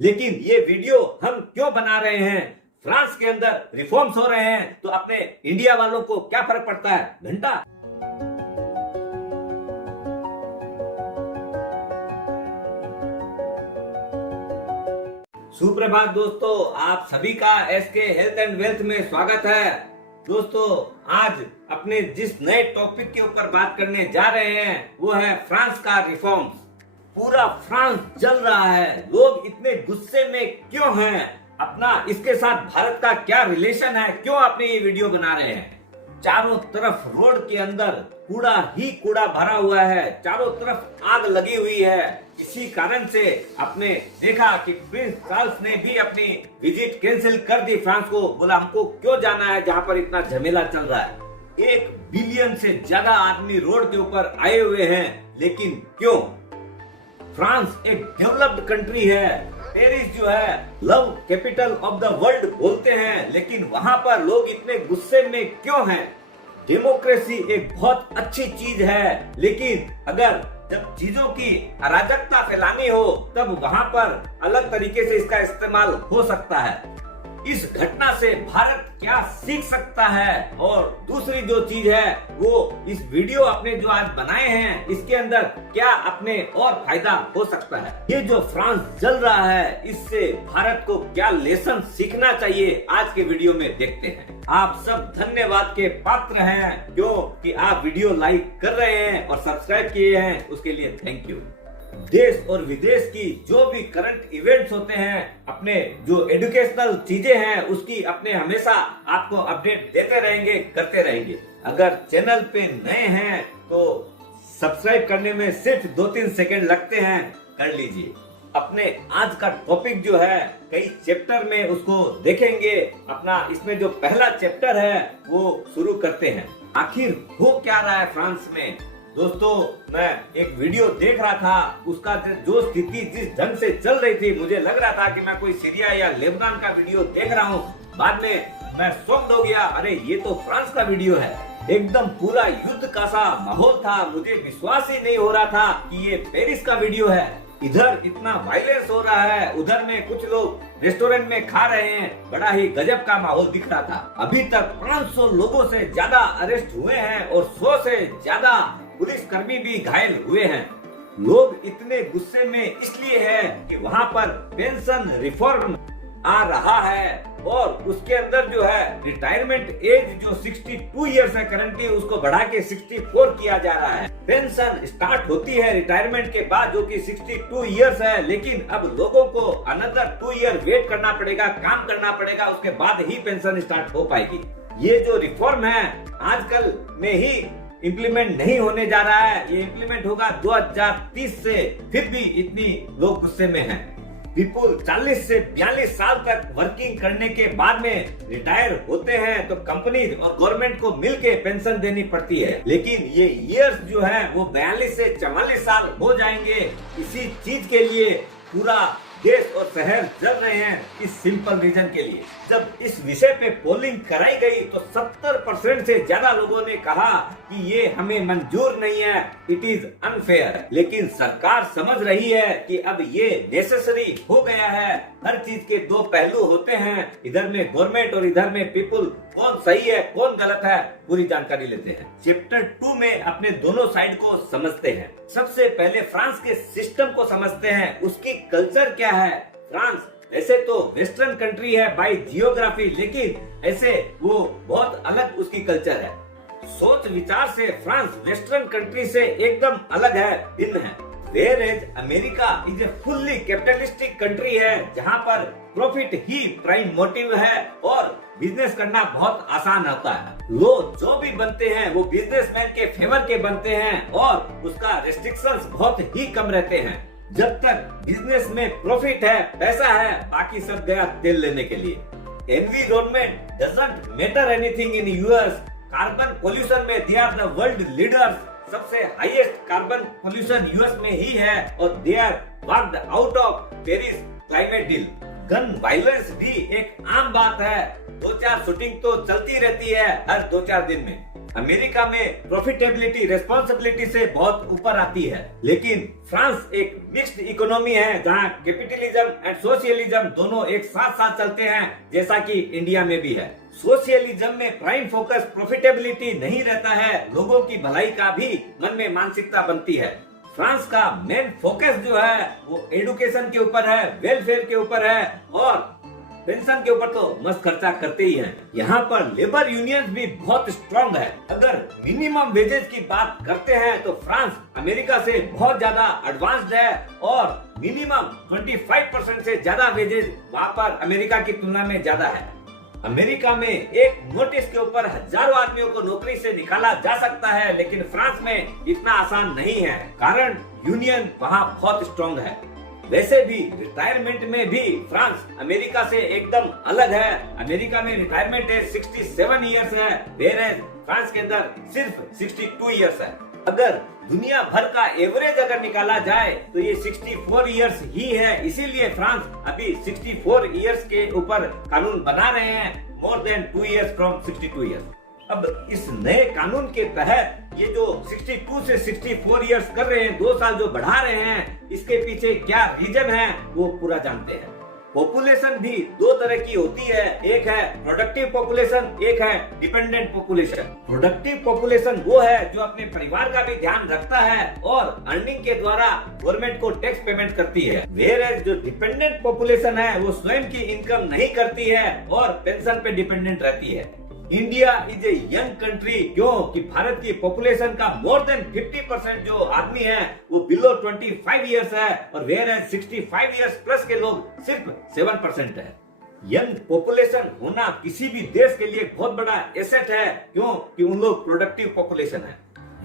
लेकिन ये वीडियो हम क्यों बना रहे हैं? फ्रांस के अंदर रिफॉर्म्स हो रहे हैं तो अपने इंडिया वालों को क्या फर्क पड़ता है? घंटा। सुप्रभात दोस्तों, आप सभी का एसके हेल्थ एंड वेल्थ में स्वागत है। दोस्तों, आज अपने जिस नए टॉपिक के ऊपर बात करने जा रहे हैं वो है फ्रांस का रिफॉर्म्स। पूरा फ्रांस जल रहा है, लोग इतने गुस्से में क्यों हैं? अपना इसके साथ भारत का क्या रिलेशन है? क्यों आपने ये वीडियो बना रहे हैं? चारों तरफ रोड के अंदर कूड़ा ही कूड़ा भरा हुआ है, चारों तरफ आग लगी हुई है। इसी कारण से आपने देखा कि प्रिंस चार्ल्स ने भी अपनी विजिट कैंसिल कर दी फ्रांस को। बोला हमको क्यों जाना है जहां पर इतना झमेला चल रहा है। 1 बिलियन से ज्यादा आदमी रोड के ऊपर आए हुए हैं, लेकिन क्यों? फ्रांस एक डेवलप्ड कंट्री है। पेरिस जो है love capital of the world बोलते हैं, लेकिन वहां पर लोग इतने गुस्से में क्यों हैं? डेमोक्रेसी एक बहुत अच्छी चीज है, लेकिन अगर जब चीजों की अराजकता फैलानी हो तब वहां पर अलग तरीके से इसका इस्तेमाल हो सकता है। इस घटना से भारत क्या सीख सकता है? और दूसरी जो चीज है वो इस वीडियो आपने जो आज बनाए हैं इसके अंदर क्या अपने और फायदा हो सकता है। ये जो फ्रांस जल रहा है इससे भारत को क्या लेसन सीखना चाहिए, आज के वीडियो में देखते हैं। आप सब धन्यवाद के पात्र हैं क्योंकि आप वीडियो लाइक कर रहे हैं और सब्सक्राइब किए हैं, उसके लिए थैंक यू। देश और विदेश की जो भी करंट इवेंट्स होते हैं, अपने जो एजुकेशनल चीजें हैं उसकी अपने हमेशा आपको अपडेट देते रहेंगे, करते रहेंगे। अगर चैनल पे नए हैं तो सब्सक्राइब करने में सिर्फ 2-3 सेकंड लगते हैं, कर लीजिए। अपने आज का टॉपिक जो है कई चैप्टर में उसको देखेंगे। अपना इसमें जो पहला चैप्टर है वो शुरू करते हैं। आखिर हो क्या रहा है फ्रांस में? दोस्तों, मैं एक वीडियो देख रहा था, उसका जो स्थिति जिस ढंग से चल रही थी, मुझे लग रहा था कि मैं कोई सीरिया या लेबनान का वीडियो देख रहा हूँ। बाद में मैं शॉक्ड हो गया, अरे ये तो फ्रांस का वीडियो है। एकदम पूरा युद्ध का सा माहौल था, मुझे विश्वास ही नहीं हो रहा था कि ये पेरिस का वीडियो है। इधर इतना वायलेंस हो रहा है, उधर में कुछ लोग रेस्टोरेंट में खा रहे हैं, बड़ा ही गजब का माहौल दिख रहा था। अभी तक 500 लोगों से ज्यादा अरेस्ट हुए हैं और 100 से ज्यादा पुलिसकर्मी भी घायल हुए हैं। लोग इतने गुस्से में इसलिए है कि वहाँ पर पेंशन रिफॉर्म आ रहा है और उसके अंदर जो है रिटायरमेंट एज जो 62 इयर्स है करंटली, उसको बढ़ा के 64 किया जा रहा है। पेंशन स्टार्ट होती है रिटायरमेंट के बाद जो कि 62 इयर्स है, लेकिन अब लोगों को अनदर 2 ईयर वेट करना पड़ेगा, काम करना पड़ेगा, उसके बाद ही पेंशन स्टार्ट हो पाएगी। ये जो रिफॉर्म है आजकल में ही इम्प्लीमेंट नहीं होने जा रहा है, ये इम्प्लीमेंट होगा 2030 से। फिर भी इतनी लोग गुस्से में हैं। पीपुल 40 से 42 साल तक वर्किंग करने के बाद में रिटायर होते हैं तो कंपनी और गवर्नमेंट को मिलके पेंशन देनी पड़ती है, लेकिन ये ईयर्स जो है वो 42 से 44 साल हो जाएंगे। इसी चीज के लिए पूरा देश और शहर जल रहे हैं, इस सिंपल रीजन के लिए। जब इस विषय पे पोलिंग कराई गई तो 70% से ज्यादा लोगों ने कहा कि ये हमें मंजूर नहीं है, इट इज अनफेयर। लेकिन सरकार समझ रही है कि अब ये नेसेसरी हो गया है। हर चीज के 2 पहलू होते हैं, इधर में गवर्नमेंट और इधर में पीपुल। कौन सही है कौन गलत है, पूरी जानकारी लेते हैं। चैप्टर 2 में अपने दोनों साइड को समझते हैं। सबसे पहले फ्रांस के सिस्टम को समझते हैं, उसकी कल्चर क्या है। फ्रांस ऐसे तो वेस्टर्न कंट्री है बाय जियोग्राफी, लेकिन ऐसे वो बहुत अलग उसकी कल्चर है। सोच विचार से फ्रांस वेस्टर्न कंट्री से एकदम अलग है, भिन्न है। Whereas America is a fully capitalistic country है, जहाँ पर प्रॉफिट ही प्राइम मोटिव है और बिजनेस करना बहुत आसान होता है। लोग जो भी बनते हैं वो बिजनेसमैन के फेवर के बनते हैं और उसका रेस्ट्रिक्शंस बहुत ही कम रहते हैं। जब तक बिजनेस में प्रॉफिट है, पैसा है, बाकी सब गया तेल लेने के लिए। Environment doesn't matter anything in US. Carbon pollution में they are the world leaders. सबसे हाईएस्ट कार्बन पोल्यूशन यूएस में ही है और they are worked out of Paris climate deal. Gun violence भी एक आम बात है, 2-4 शूटिंग तो चलती रहती है हर 2-4 दिन में। अमेरिका में प्रॉफिटेबिलिटी रेस्पॉन्सिबिलिटी से बहुत ऊपर आती है, लेकिन फ्रांस एक मिक्स्ड इकोनॉमी है जहां कैपिटलिज्म एंड सोशलिज्म दोनों एक साथ साथ चलते हैं, जैसा कि इंडिया में भी है। सोशलिज्म में प्राइम फोकस प्रॉफिटेबिलिटी नहीं रहता है, लोगों की भलाई का भी मन में मानसिकता बनती है। फ्रांस का मेन फोकस जो है वो एजुकेशन के ऊपर है, वेलफेयर के ऊपर है और पेंशन के ऊपर तो मस्त खर्चा करते ही हैं। यहाँ पर लेबर यूनियन भी बहुत स्ट्रांग है। अगर मिनिमम वेजेस की बात करते हैं तो फ्रांस अमेरिका से बहुत ज्यादा एडवांस्ड है और मिनिमम 25% से ज्यादा वेजेस वहाँ पर अमेरिका की तुलना में ज्यादा है। अमेरिका में एक नोटिस के ऊपर हजारों आदमियों को नौकरी से निकाला जा सकता है, लेकिन फ्रांस में इतना आसान नहीं है, कारण यूनियन वहाँ बहुत स्ट्रांग है। वैसे भी रिटायरमेंट में भी फ्रांस अमेरिका से एकदम अलग है। अमेरिका में रिटायरमेंट एज 67 इयर्स है, वेयरएज फ्रांस के अंदर सिर्फ 62 इयर्स है। अगर दुनिया भर का एवरेज अगर निकाला जाए तो ये 64 इयर्स ही है, इसीलिए फ्रांस अभी 64 इयर्स के ऊपर कानून बना रहे हैं, more than 2 years from 62 years. अब इस नए कानून के तहत ये जो 62 से 64 इयर्स कर रहे हैं, 2 साल जो बढ़ा रहे हैं, इसके पीछे क्या रीजन है वो पूरा जानते हैं। पॉपुलेशन भी 2 तरह की होती है, एक है प्रोडक्टिव पॉपुलेशन, एक है डिपेंडेंट पॉपुलेशन। प्रोडक्टिव पॉपुलेशन वो है जो अपने परिवार का भी ध्यान रखता है और अर्निंग के द्वारा गवर्नमेंट को टैक्स पेमेंट करती है। वेयरएज जो डिपेंडेंट पॉपुलेशन है वो स्वयं की इनकम नहीं करती है और पेंशन पे डिपेंडेंट रहती है। India is a young country, क्यों कि भारत की पॉपुलेशन का मोर देन 50% जो आदमी है वो बिलो 25 इयर्स है और वेयर 65 इयर्स प्लस के लोग सिर्फ 7% है। यंग पॉपुलेशन होना किसी भी देश के लिए बहुत बड़ा एसेट है, क्यों कि उन लोग प्रोडक्टिव पॉपुलेशन है।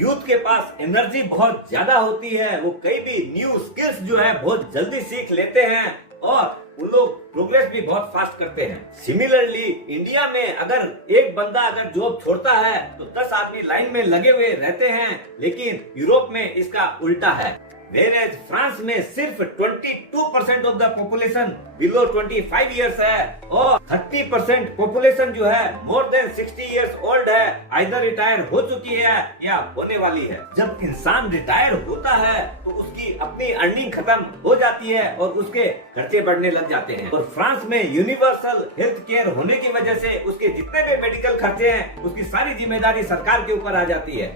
यूथ के पास एनर्जी बहुत ज्यादा होती है, वो कई भी न्यू स्किल्स जो है बहुत जल्दी सीख लेते हैं और उन लोग प्रोग्रेस भी बहुत फास्ट करते हैं। सिमिलरली इंडिया में अगर एक बंदा अगर जॉब छोड़ता है तो 10 आदमी लाइन में लगे हुए रहते हैं, लेकिन यूरोप में इसका उल्टा है। वेयरएज फ्रांस में सिर्फ 22% of the population below 25 years है और 30% पॉपुलेशन जो है मोर देन 60 इयर्स ओल्ड है, आइदर रिटायर हो चुकी है या होने वाली है। जब इंसान रिटायर होता है तो उसकी अपनी अर्निंग खत्म हो जाती है और उसके खर्चे बढ़ने लग जाते हैं। और फ्रांस में यूनिवर्सल हेल्थ केयर होने की वजह से उसके जितने भी मेडिकल खर्चे हैं उसकी सारी जिम्मेदारी सरकार के ऊपर आ जाती है।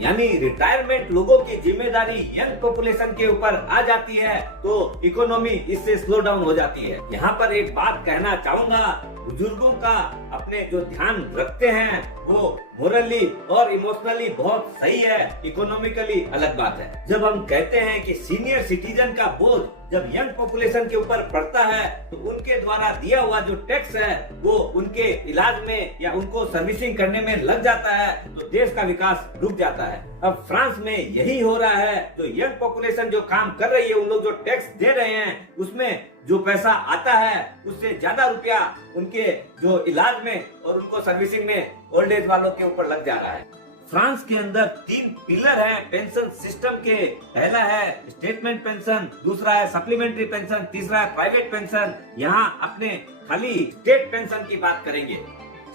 यानी रिटायरमेंट लोगों की जिम्मेदारी यंग पॉपुलेशन के ऊपर आ जाती है तो इकोनॉमी इससे स्लो डाउन हो जाती है। यहाँ पर एक बात कहना चाहूंगा, बुजुर्गों का अपने जो ध्यान रखते हैं वो मोरली और इमोशनली बहुत सही है, इकोनॉमिकली अलग बात है। जब हम कहते हैं कि सीनियर सिटीजन का बोझ जब यंग पॉपुलेशन के ऊपर पड़ता है तो उनके द्वारा दिया हुआ जो टैक्स है वो उनके इलाज में या उनको सर्विसिंग करने में लग जाता है तो देश का विकास रुक जाता है। अब फ्रांस में यही हो रहा है, जो यंग पॉपुलेशन जो काम कर रही है उन लोग जो टैक्स दे रहे हैं उसमें जो पैसा आता है उससे ज्यादा रुपया उनके जो इलाज में और उनको सर्विसिंग में ओल्ड एज वालों के ऊपर लग जा रहा है। फ्रांस के अंदर 3 पिलर है पेंशन सिस्टम के। पहला है स्टेटमेंट पेंशन, दूसरा है सप्लीमेंट्री पेंशन, तीसरा है प्राइवेट पेंशन। यहाँ अपने खाली स्टेट पेंशन की बात करेंगे।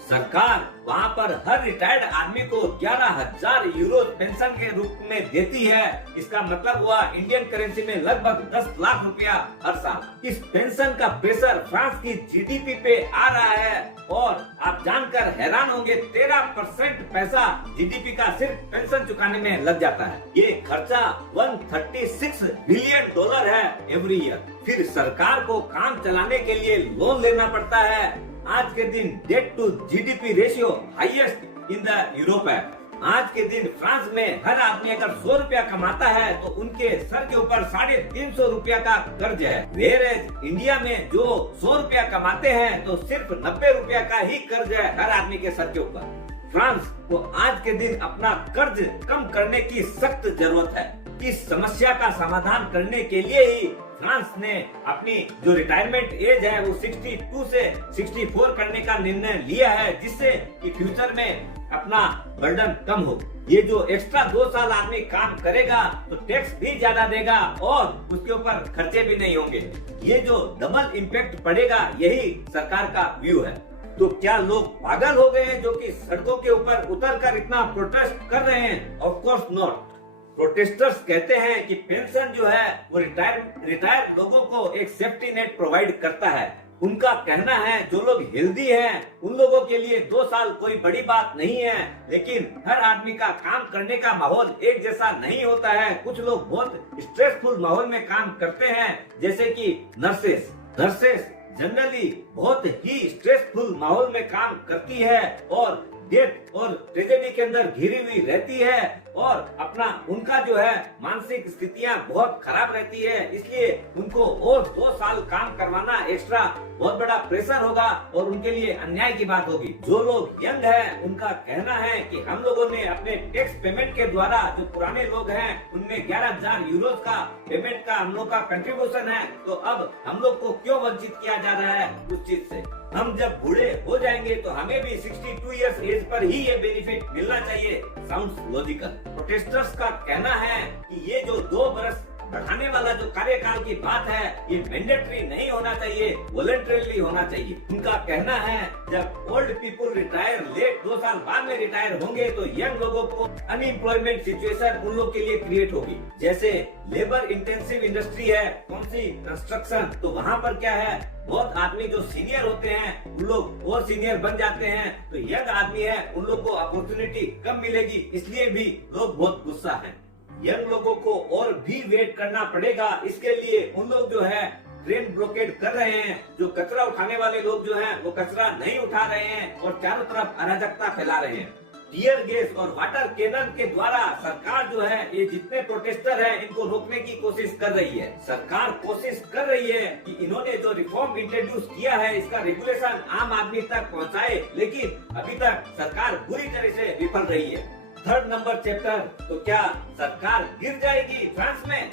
सरकार वहाँ पर हर रिटायर्ड आदमी को 11,000 यूरो पेंशन के रूप में देती है। इसका मतलब हुआ इंडियन करेंसी में लगभग 10 लाख रुपया हर साल। इस पेंशन का प्रेशर फ्रांस की जीडीपी पे आ रहा है और आप जानकर हैरान होंगे 13% पैसा जीडीपी का सिर्फ पेंशन चुकाने में लग जाता है। ये खर्चा $136 बिलियन है एवरी ईयर। फिर सरकार को काम चलाने के लिए लोन लेना पड़ता है। आज के दिन debt to GDP ratio highest in the Europe है। आज के दिन फ्रांस में हर आदमी अगर 100 रुपया कमाता है तो उनके सर के ऊपर 350 रुपया का कर्ज है। वेयरएज इंडिया में जो 100 रुपया कमाते हैं तो सिर्फ 90 रुपया का ही कर्ज है हर आदमी के सर के ऊपर। फ्रांस को आज के दिन अपना कर्ज कम करने की सख्त जरूरत है। इस समस्या का समाधान करने के लिए ही फ्रांस ने अपनी जो रिटायरमेंट एज है वो 62 से 64 करने का निर्णय लिया है, जिससे कि फ्यूचर में अपना बर्डन कम हो। ये जो एक्स्ट्रा 2 साल आदमी काम करेगा तो टैक्स भी ज्यादा देगा और उसके ऊपर खर्चे भी नहीं होंगे। ये जो डबल इम्पैक्ट पड़ेगा यही सरकार का व्यू है। तो क्या लोग पागल हो गए हैं जो कि सड़कों के ऊपर उतरकर इतना प्रोटेस्ट कर रहे हैं? Of course not. प्रोटेस्टर्स कहते हैं कि पेंशन जो है वो रिटायर लोगों को एक सेफ्टी नेट प्रोवाइड करता है। उनका कहना है जो लोग हेल्दी हैं उन लोगों के लिए 2 साल कोई बड़ी बात नहीं है, लेकिन हर आदमी का काम करने का माहौल एक जैसा नहीं होता है। कुछ लोग बहुत स्ट्रेसफुल माहौल में काम करते हैं, जैसे कि नर्सेस जनरली बहुत ही स्ट्रेसफुल माहौल में काम करती है और डेथ और ट्रेजेडी के अंदर घिरी हुई रहती है और अपना उनका जो है मानसिक स्थितियां बहुत खराब रहती है। इसलिए उनको और 2 साल काम करवाना एक्स्ट्रा बहुत बड़ा प्रेशर होगा और उनके लिए अन्याय की बात होगी। जो लोग यंग हैं उनका कहना है कि हम लोगों ने अपने टैक्स पेमेंट के द्वारा, जो पुराने लोग हैं उनमें 11,000 यूरो का पेमेंट का हम लोग का कंट्रीब्यूशन है, तो अब हम लोग को क्यों वंचित किया जा रहा है उस चीज से? हम जब बूढ़े हो जाएंगे तो हमें भी 62 इयर्स एज पर ही ये बेनिफिट मिलना चाहिए। Sounds logical. प्रोटेस्टर्स का कहना है कि ये जो 2 बरस बढ़ाने वाला जो कार्यकाल की बात है ये मैंडेटरी नहीं होना चाहिए, वॉलंटरीली होना चाहिए। उनका कहना है जब ओल्ड पीपल रिटायर लेट 2 साल बाद में रिटायर होंगे तो यंग लोगों को अनएम्प्लॉयमेंट सिचुएशन उन लोग के लिए क्रिएट होगी। जैसे लेबर इंटेंसिव इंडस्ट्री है, कौन सी कंस्ट्रक्शन, तो वहाँ पर क्या है बहुत आदमी जो सीनियर होते हैं उन लोग और सीनियर बन जाते हैं, तो यंग आदमी है उन लोग को अपॉर्चुनिटी कम मिलेगी, इसलिए भी लोग बहुत गुस्सा हैं। यंग लोगों को और भी वेट करना पड़ेगा, इसके लिए उन लोग जो है ट्रेन ब्लॉकेड कर रहे हैं। जो कचरा उठाने वाले लोग जो हैं वो कचरा नहीं उठा रहे हैं और चारों तरफ अराजकता फैला रहे हैं। टीयर गैस और वाटर कैनन के द्वारा सरकार जो है ये जितने प्रोटेस्टर हैं इनको रोकने की कोशिश कर रही है। सरकार कोशिश कर रही है कि इन्होंने जो रिफॉर्म इंट्रोड्यूस किया है इसका रेगुलेशन आम आदमी तक पहुंचाए, लेकिन अभी तक सरकार बुरी तरह से विफल रही है। 3rd नंबर चैप्टर, तो क्या सरकार गिर जाएगी फ्रांस में?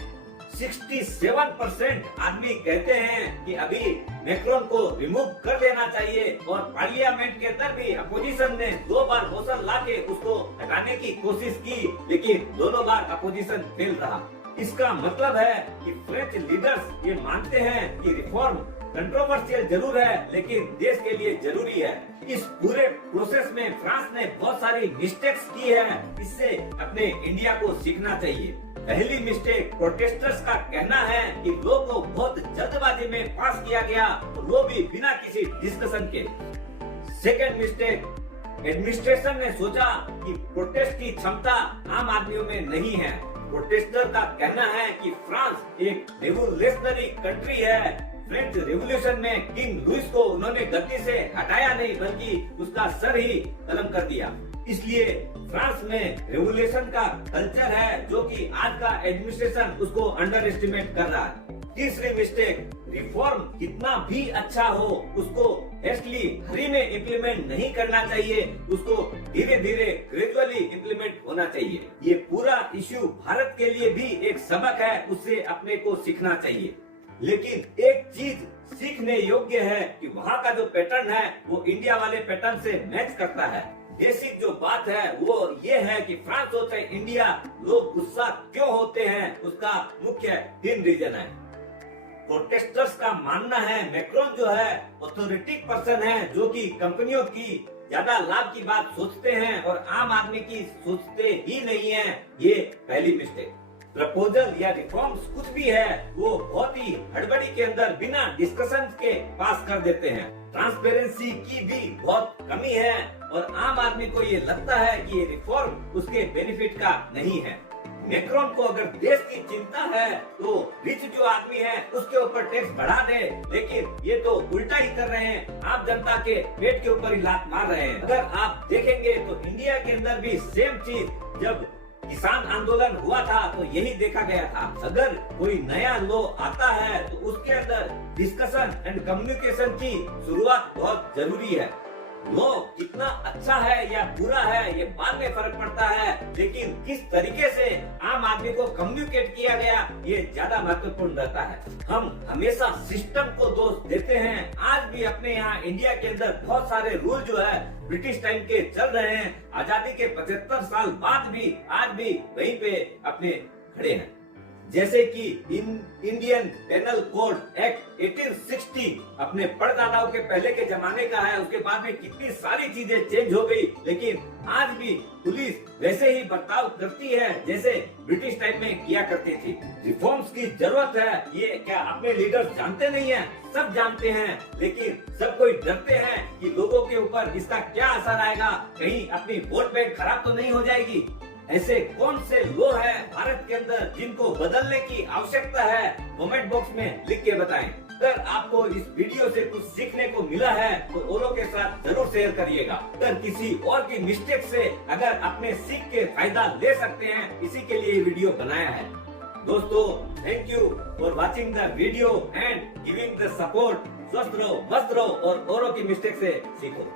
67% आदमी कहते हैं कि अभी मैक्रोन को रिमूव कर देना चाहिए और पार्लियामेंट के अंदर भी अपोजिशन ने 2 बार मोशन लाके उसको हटाने की कोशिश की, लेकिन दोनों बार अपोजिशन फेल रहा। इसका मतलब है कि फ्रेंच लीडर्स ये मानते हैं कि रिफॉर्म कंट्रोवर्शियल जरूर है लेकिन देश के लिए जरूरी है। इस पूरे प्रोसेस में फ्रांस ने बहुत सारी मिस्टेक्स की है, इससे अपने इंडिया को सीखना चाहिए। पहली मिस्टेक, प्रोटेस्टर्स का कहना है कि लॉ को बहुत जल्दबाजी में पास किया गया, वो भी बिना किसी डिस्कशन के। सेकेंड मिस्टेक, एडमिनिस्ट्रेशन ने सोचा कि प्रोटेस्ट की क्षमता आम आदमियों में नहीं है। प्रोटेस्टर का कहना है कि फ्रांस एक रेवोल्यूशनरी कंट्री है। फ्रेंच रेवोल्यूशन में किंग लुइस को उन्होंने गद्दी से हटाया नहीं बल्कि उसका सर ही कलम कर दिया। इसलिए फ्रांस में रेवोल्यूशन का कल्चर है जो कि आज का एडमिनिस्ट्रेशन उसको अंडर एस्टिमेट कर रहा है। तीसरी मिस्टेक, रिफॉर्म कितना भी अच्छा हो उसको हेस्टली हरी में इम्प्लीमेंट नहीं करना चाहिए, उसको धीरे धीरे ग्रेजुअली इम्प्लीमेंट होना चाहिए। ये पूरा इश्यू भारत के लिए भी एक सबक है, उससे अपने को सीखना चाहिए। लेकिन एक चीज सीखने योग्य है कि वहाँ का जो पैटर्न है वो इंडिया वाले पैटर्न से मैच करता है। बेसिक जो बात है वो ये है कि फ्रांस हो चाहे इंडिया, लोग गुस्सा क्यों होते हैं उसका मुख्य 3 रीजन है। प्रोटेस्टर्स का मानना है मैक्रोन जो है ऑथोरिटिक पर्सन है जो कि कंपनियों की ज्यादा लाभ की बात सोचते हैं और आम आदमी की सोचते ही नहीं है। ये पहली मिस्टेक। प्रपोजल या रिफॉर्म्स कुछ भी है वो बहुत ही हड़बड़ी के अंदर बिना डिस्कशन के पास कर देते हैं। ट्रांसपेरेंसी की भी बहुत कमी है और आम आदमी को ये लगता है कि ये रिफॉर्म उसके बेनिफिट का नहीं है। मैक्रोन को अगर देश की चिंता है तो रिच जो आदमी है उसके ऊपर टैक्स बढ़ा दे, लेकिन ये तो उल्टा ही कर रहे हैं, आप जनता के पेट के ऊपर ही लात मार रहे हैं। अगर आप देखेंगे तो इंडिया के अंदर भी सेम चीज जब किसान आंदोलन हुआ था तो यही देखा गया था। अगर कोई नया लॉ आता है तो उसके अंदर डिस्कशन एंड कम्युनिकेशन की शुरुआत बहुत जरूरी है। लॉ कितना अच्छा है या बुरा है ये बाद में फर्क पड़ता है, लेकिन किस तरीके से आम आदमी को कम्युनिकेट किया गया ये ज्यादा महत्वपूर्ण रहता है। हम हमेशा सिस्टम को दोष देते हैं। आज भी अपने यहाँ इंडिया के अंदर बहुत सारे रूल जो है ब्रिटिश टाइम के चल रहे हैं। आजादी के 75 साल बाद भी आज भी वहीं पे अपने खड़े हैं। जैसे कि इंडियन पेनल कोड एक्ट 1860 अपने परदादाओं के पहले के जमाने का है, उसके बाद में कितनी सारी चीजें चेंज हो गई, लेकिन आज भी पुलिस वैसे ही बर्ताव करती है जैसे ब्रिटिश टाइम में किया करती थी। रिफॉर्म्स की जरूरत है, ये क्या अपने लीडर्स जानते नहीं है? सब जानते हैं, लेकिन सब कोई डरते हैं कि लोगों के ऊपर इसका क्या असर आएगा, कहीं अपनी वोट बैंक खराब तो नहीं हो जाएगी। ऐसे कौन से लो है भारत के अंदर जिनको बदलने की आवश्यकता है? कमेंट बॉक्स में लिख के बताएं। अगर आपको इस वीडियो से कुछ सीखने को मिला है तो औरों के साथ जरूर शेयर करिएगा। अगर किसी और की मिस्टेक से अगर अपने सीख के फायदा ले सकते हैं, इसी के लिए वीडियो बनाया है। दोस्तों, thank you for watching the video and giving the support. स्वस्थ रहो, मस्त रहो और औरों की मिस्टेक से सीखो।